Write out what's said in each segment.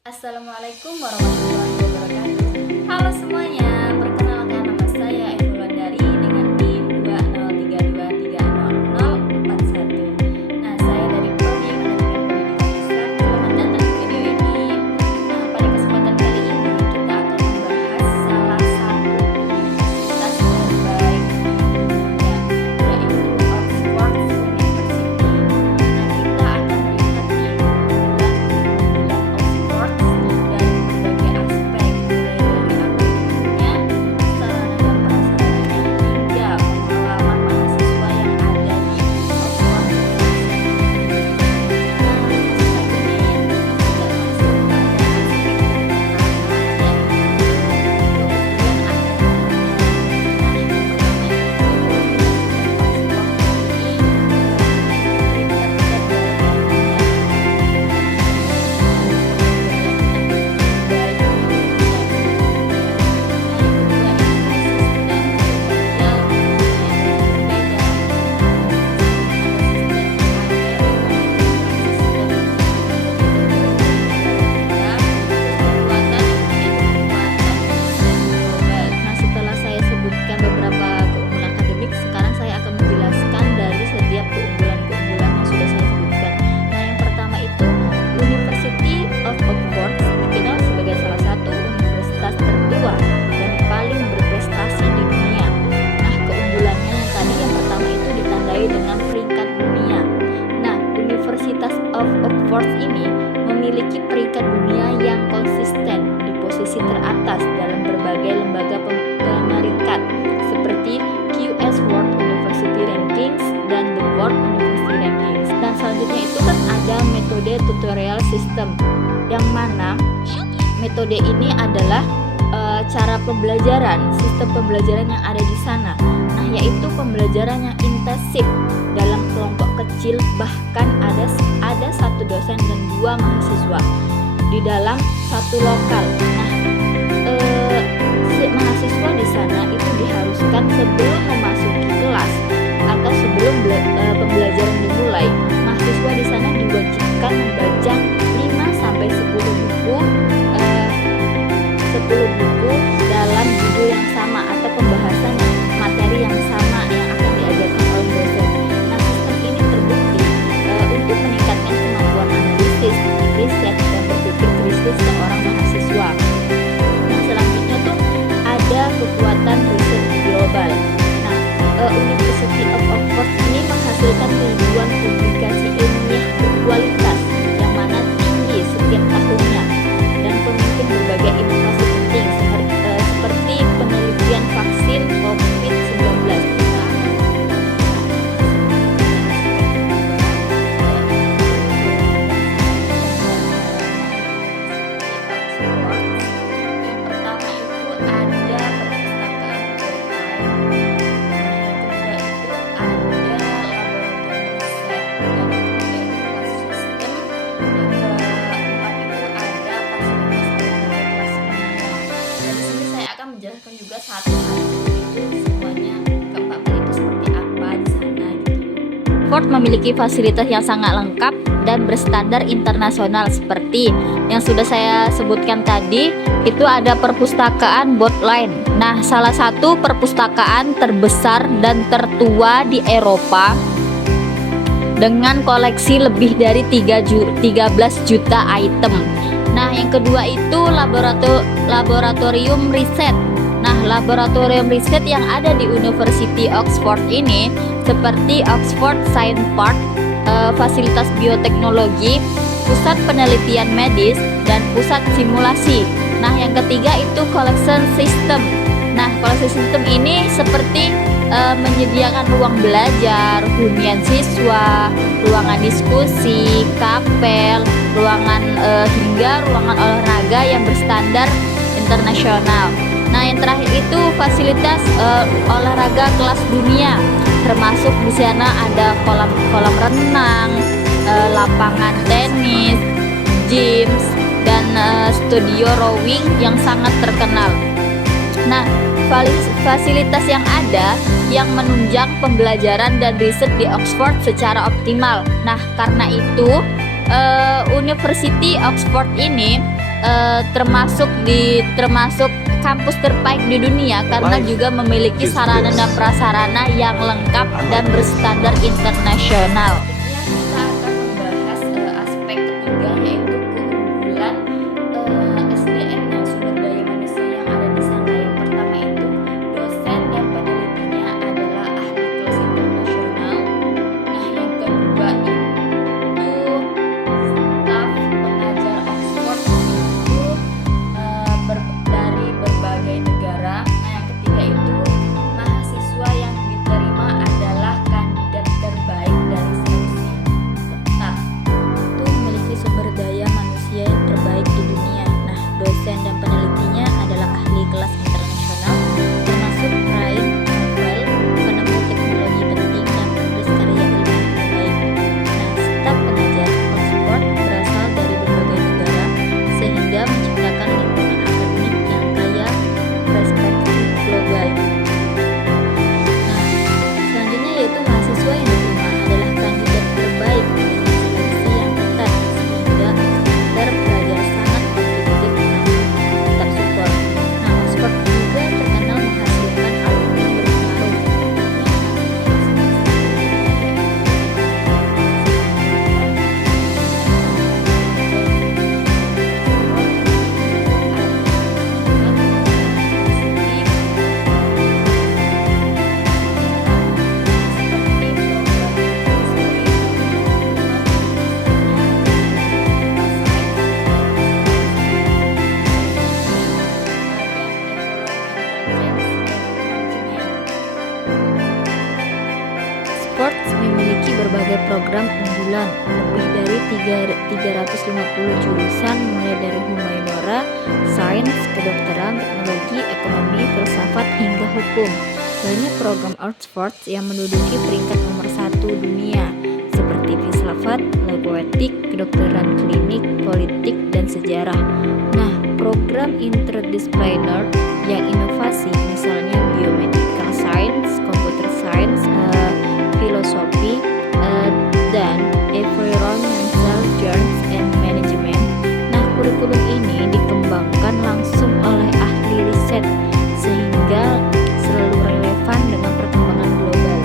Assalamualaikum warahmatullahi wabarakatuh. Halo semuanya, perkenalkan nama saya Evelyn Dari dengan NIM 203230041. Nah, saya dari Prodi Manajemen Pendidikan Islam. Selamat datang di video ini. Nah, pada kesempatan kali ini kita akan membahas salah satu universitas terbaik di dunia, yaitu Oxford University. Nah, kita akan melihat nih keunggulan Oxford dari berbagai aspek, mulai dari akademiknya, sarana dan prasarananya, hingga pengalaman mahasiswa yang ada di Oxford University. Nah, tentu saja nih tidak masuk pada aspek yang pertama, yaitu keunggulan akademiknya. Nah, yang pertama itu Universitas Oxford ini peringkat terbaik di dunia. Nah, setelah saya sebutkan beberapa keunggulan akademik, sekarang saya akan menjelaskan dari setiap keunggulan-keunggulan yang sudah saya sebutkan. Nah, yang pertama itu University of Oxford dikenal sebagai salah satu universitas tertua dan paling berprestasi di dunia. Nah, keunggulannya yang tadi yang pertama itu ditandai dengan peringkat dunia. Nah, Universitas of Oxford ini memiliki peringkat dunia yang konsisten di posisi teratas dalam berbagai lembaga pemeringkat seperti QS World University Rankings dan The World University Rankings. Dan selanjutnya itu kan ada metode tutorial system, yang mana metode ini adalah cara pembelajaran, sistem pembelajaran yang ada di sana. Nah, yaitu pembelajaran yang intensif dalam kelompok kecil, bahkan ada satu dosen dan dua mahasiswa di dalam satu lokal. Nah, si mahasiswa di sana itu diharuskan sebelum memasuki kelas atau sebelum pembelajaran dimulai, mahasiswa di sana diwajibkan membaca 5 sampai 10 buku 10 buku dalam judul yang sama atau pembahasan materi yang sama yang akan diajarkan oleh dosen. Nah, sistem ini terbukti untuk meningkatkan kemampuan analisis, riset, dan berpikir kritis seorang mahasiswa. Nah, selanjutnya tuh ada kekuatan riset global. Nah, University of Oxford ini menghasilkan ribuan publikasi ilmiah berkualitas yang mana tinggi setiap tahunnya dan memimpin berbagai inovasi penting seperti penelitian vaksin COVID-19. Yang pertama itu ada perpustakaan online. Nah, yang kedua itu ada laboratorium riset, dan yang ketiga itu kelas sistem. Yang keempat itu ada fasilitas olahraga kelas dunia. Dan di sini saya akan menjelaskan juga satu-satu itu semuanya keempat itu seperti apa di sana gitu. Oxford memiliki fasilitas yang sangat lengkap dan berstandar internasional seperti yang sudah saya sebutkan tadi. Itu ada perpustakaan Bodleian. Nah, salah satu perpustakaan terbesar dan tertua di Eropa dengan koleksi lebih dari 13 juta item. Nah, yang kedua itu laboratorium riset. Nah, laboratorium riset yang ada di University Oxford ini seperti Oxford Science Park, fasilitas bioteknologi, pusat penelitian medis, dan pusat simulasi. Nah, yang ketiga itu collection system. Nah, collection system ini seperti menyediakan ruang belajar, hunian siswa, ruangan diskusi, kapel, ruangan hingga ruangan olahraga yang berstandar internasional. Nah, yang terakhir itu fasilitas olahraga kelas dunia, termasuk di sana ada kolam renang, lapangan tenis, gyms, dan studio rowing yang sangat terkenal. Nah, fasilitas yang ada yang menunjang pembelajaran dan riset di Oxford secara optimal. Nah, karena itu University Oxford ini termasuk kampus terbaik di dunia karena juga memiliki sarana dan prasarana yang lengkap dan berstandar internasional. Kita akan membahas aspek ketiga, yaitu keunggulan SDM dan sumber daya manusia yang ada di sana. Yang pertama itu dosen dan penelitinya adalah ahli kelas internasional. Nah, yang kedua itu staf pengajar Oxford itu dari berbagai negara. Nah, yang ketiga itu mahasiswa yang diterima adalah kandidat terbaik dari seleksi ketat. Itu memiliki sumber daya manusia yang terbaik di dunia. Nah, dosen dan penelitinya adalah ahli kelas internasional, termasuk peraih Nobel, penemu teknologi penting dan penulis karya ilmiah terbaik. Nah, staf pengajar Oxford berasal dari berbagai negara sehingga menciptakan lingkungan akademik yang kaya perspektif global. Nah, selanjutnya yaitu mahasiswa yang diterima adalah kandidat terbaik dengan seleksi yang ketat sehingga Oxford belajar sangat kompetitif namun tetap support. Nah, Oxford juga terkenal menghasilkan alumni yang berpengaruh. Oxford memiliki berbagai program unggulan, lebih dari 350 jurusan mulai dari humaniora, sains, kedokteran, teknologi, ekonomi, filsafat, hingga hukum. Banyak program Oxford yang menduduki peringkat nomor 1 dunia, seperti filsafat, logoetik, kedokteran klinik, politik, dan sejarah. Nah, program interdisipliner yang inovasi, misalnya biomedical science, computer science, filosofi, dan environmental science and management. Nah, kurikulum ini dikembangkan langsung oleh ahli riset sehingga selalu relevan dengan perkembangan global.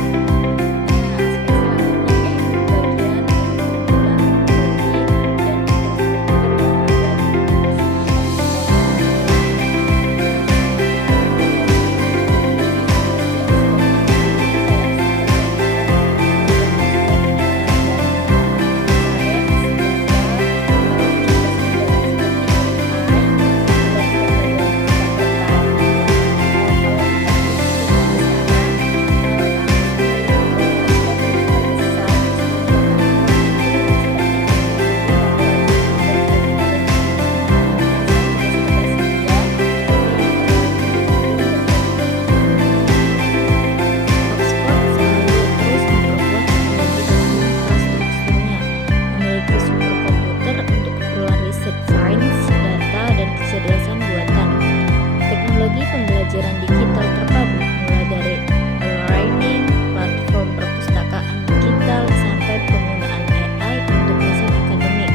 Pembelajaran digital terpadu mulai dari e-learning, platform perpustakaan digital, sampai penggunaan AI untuk riset akademik.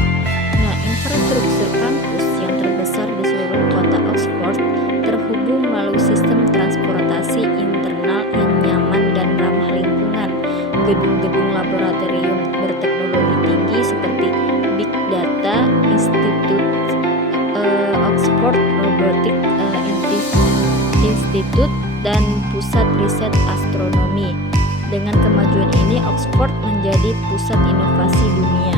Nah, infrastruktur kampus yang terbesar di seluruh kota Oxford terhubung melalui sistem transportasi internal yang nyaman dan ramah lingkungan. Gedung-gedung laboratorium berteknologi tinggi seperti Big Data Institute, Oxford Robotic Institute, dan pusat riset astronomi. Dengan kemajuan ini, Oxford menjadi pusat inovasi dunia.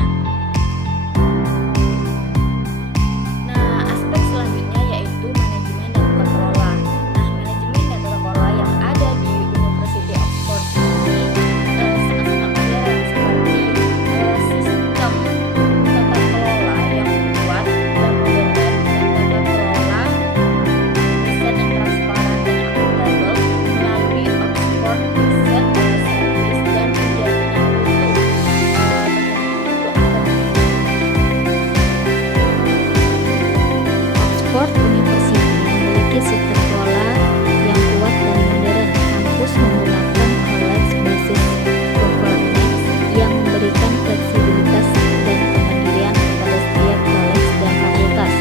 Nah, aspek selanjutnya yaitu manajemen dan tata kelola. Nah, manajemen dan tata kelola yang ada di University Oxford ini sangat-sangat modern, seperti sistem tata kelola yang kuat dan modern, dan tata kelola riset yang transparan dan akuntabel melalui Oxford Research Service dan penjaminan mutu. Oxford University memiliki sistem kelola yang kuat dan modern. Kampus menggunakan college basis governance yang memberikan fleksibilitas dan kemandirian kepada setiap college dan fakultas.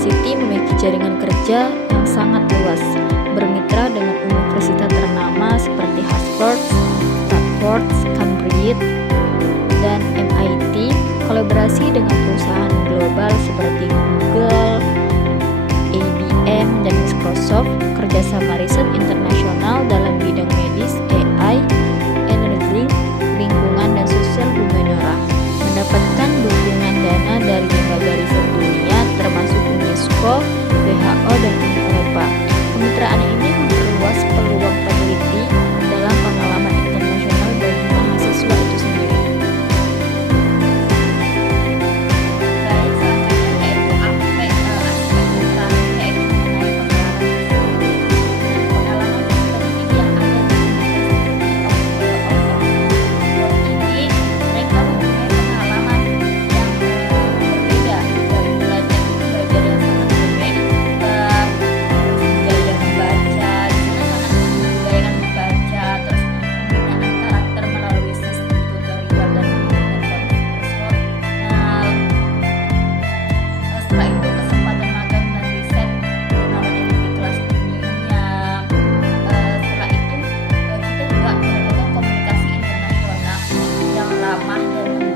University memiliki jaringan kerja yang sangat luas, bermitra dengan universitas ternama seperti Harvard, Stanford, Cambridge, dan MIT, kolaborasi dengan perusahaan global seperti Google, IBM, dan Microsoft, kerjasama riset internasional dalam bidang medis, AI, energi, lingkungan, dan sosial humaniora, mendapatkan dukungan dana dari lembaga riset dunia termasuk UNESCO, WHO, dan Uni Eropa. Kemitraan ini memperluas peluang peneliti dalam pengalaman internasional bagi mahasiswa itu sendiri. Baik, selanjutnya yaitu aspek terakhir yaitu mengenai pengalaman peneliti yang ada di ini. Mereka mempunyai pengalaman yang berbeda, dari belajar yang sangat berbeda, gaya membaca, di sana sangat menggayakan membaca, terus pembinaan karakter melalui sistem tutorial dan pembinaan personal. Setelah itu kesempatan magang dan riset dengan meneliti kelas dunia. Setelah itu kita juga mendapatkan komunikasi internasional yang ramah dan